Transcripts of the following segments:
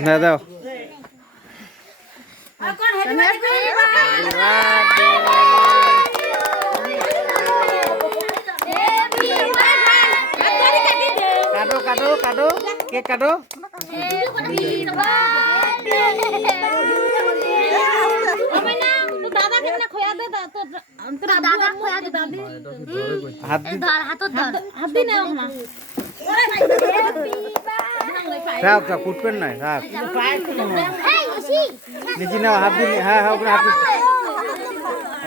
না দাও কাটো কাটো কাটো কেক কাটো থাক থাক ফুটবেন না থাক নিচে নাও হাত দিন হ্যাঁ হ্যাঁ হাত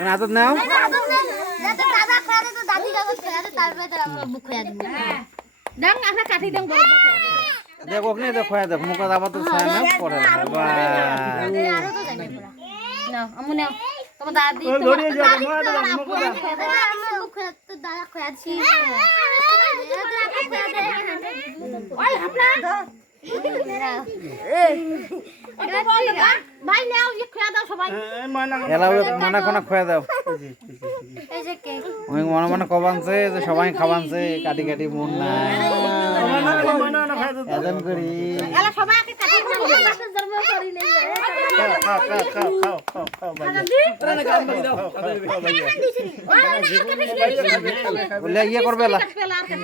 হাতত নাও দেখ ওখানে তো খোয়া দেখ মুখ আবার তো ছায়া না পড়ে নাও আমু নাও তোমার দাদি দাদা খোয়াছি ওই আপনা ভাই নাও ये খোয়া দাও সবাই এলাও মানা কোনা খোয়া দাও এই যে কেক ওই মনে মনে কবানছে যে সবাই খাবানছে কাটি কাটি মন নাই এদম করি এলা সবাইকে কাটি করে জন্ম করি নেই খাও খাও খাও খাও খাও খাও ভাই বলে ইয়ে করবে এলা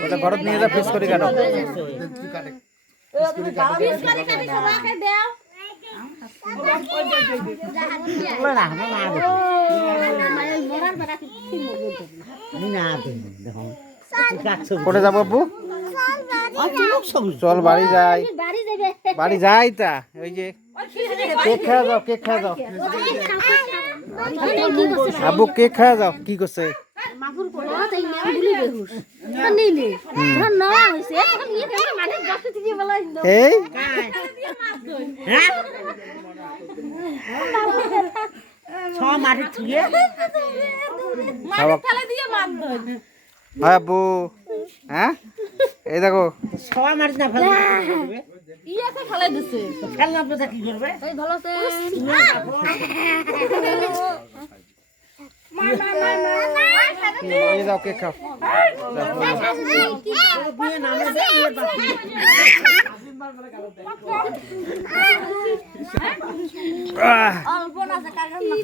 ওটা ঘরত নিয়ে যা পিস করে কাটো পিস করে কাটি সবাইকে দাও কোটে যাবো আব্বু চল বাড়ি যাই বাড়ি যাই তা ওই যে কেক খাওয়া যাও কেক খাওয়া যাও আব্বু কেক খাওয়া যাও কি করছে এই হ্যাঁ আব্বু হ্যাঁ এই দেখো সবাই মারিস না ফেলে ইয়াকে ফেলাই দিছে ফেলনা পেছা কি করবে এই ভালো আছে এই দাও কেক খাও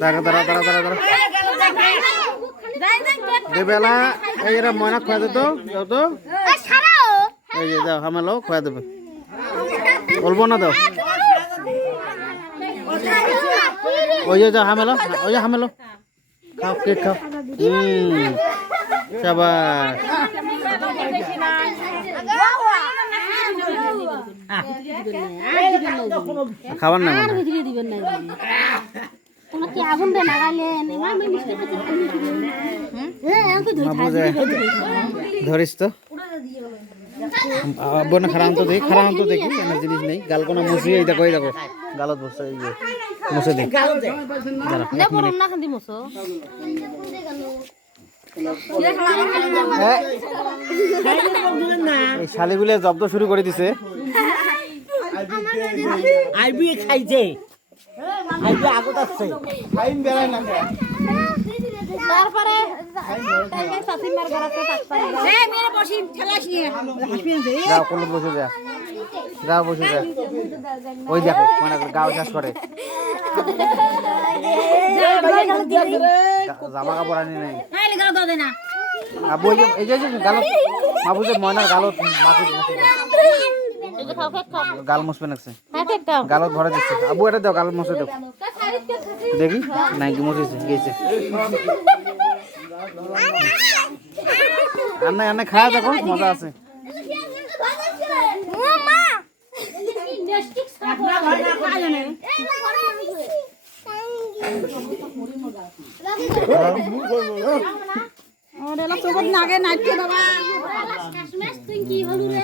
দাঁড়া দাঁড়া দাঁড়া দাঁড়া দাঁড়া দেবেলা এই এরা ময়না খোয়া দে তো দাও তো এই যে দাও হামালো খোয়া দেবে বলবো না দাও ওই যে যাও হামেলো ওই যে হামেলো খাও কেক খাও শাবাশ খাবার না কি আগুন দে লাগাইলেন ধরিস তো বোন খারান্ত দেখি এনার জিনিস নেই গাল কোনা মুছি এই দেখো গালত বসে এই যে মুছে দেখ এই শালিগুলো জব্দ শুরু করে দিছে আইবি খাইছে আইবি আগত আছে টাইম বেড়ায় না তারপরে সাসিমার ঘরতে থাকতে এই মেরে বসি ঠেলাস নিয়ে যাও কোলে বসে যা যাও বসে যা ওই দেখো মনে করে গাও চাষ করে জামা কাপড় আনি নাই আবু এই যে গালত আবু যে ময়নার গালত মাটি গাল মুছবে নাকছে গালত ভরে দিচ্ছে আবু এটা দাও গাল মুছে দাও দেখি নাই কি মুছেছে গেছে আন্না খাওয়া দেখো মজা আছে নাগে নাটকে বাবা তুই কি হলু রে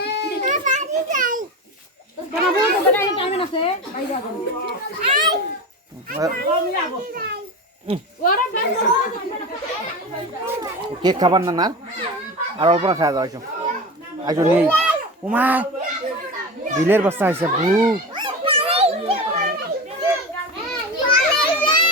কেক খাবার না আর অল্প না খাওয়া যাওয়া আইসো নেই উমা বিলের বাচ্চা হয়েছে ভু